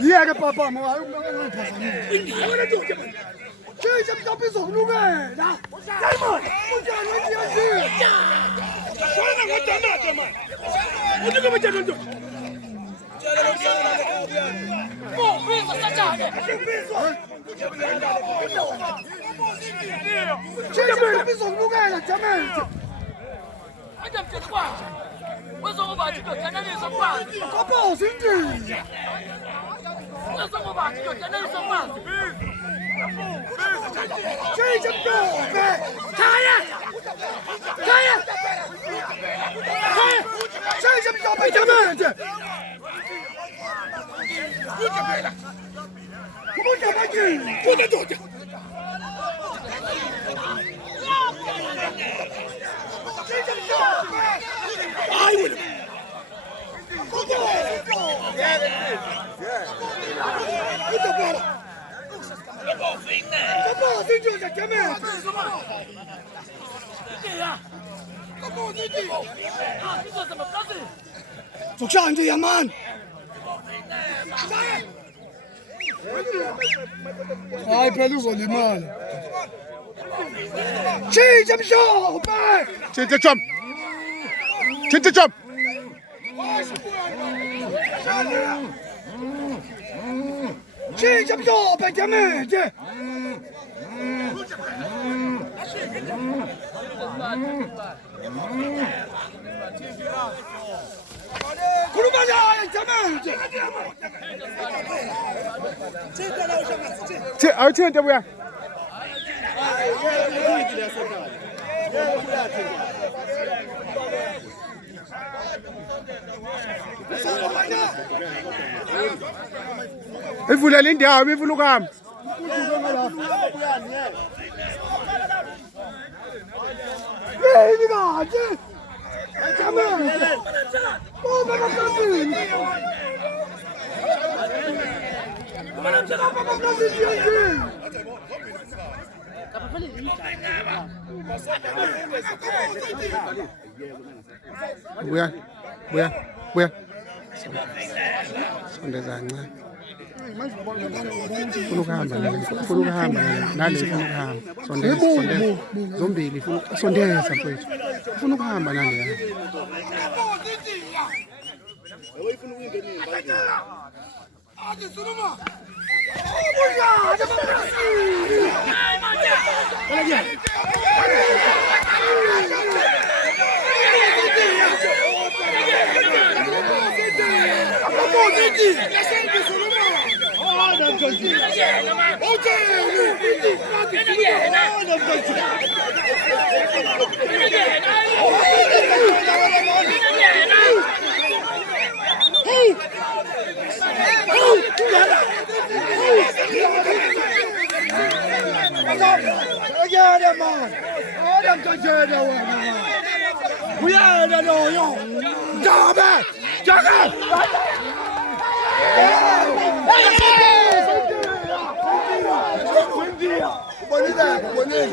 Yeah, papa, mo ayo Sokşancı Yaman. Ay pelugo limana. Çiğcem şov be. Çinticom. Çinticom. Çiğcem şov be demedi. Kurbanı demedi. Ở trên cho bùa. Cái vụ này lên đèo mới vụ lúc làm. Đi cả chứ. Demedi. O bana nasıl? Bana nasıl diyorsun? Bùa. Bùa. Bùa. Sonde zancane. Funa ukuhamba nale funa ukuhamba. Sondeza. Zombili sondeza mfowethu. Funa ukuhamba nale. Ubonile, ubonile.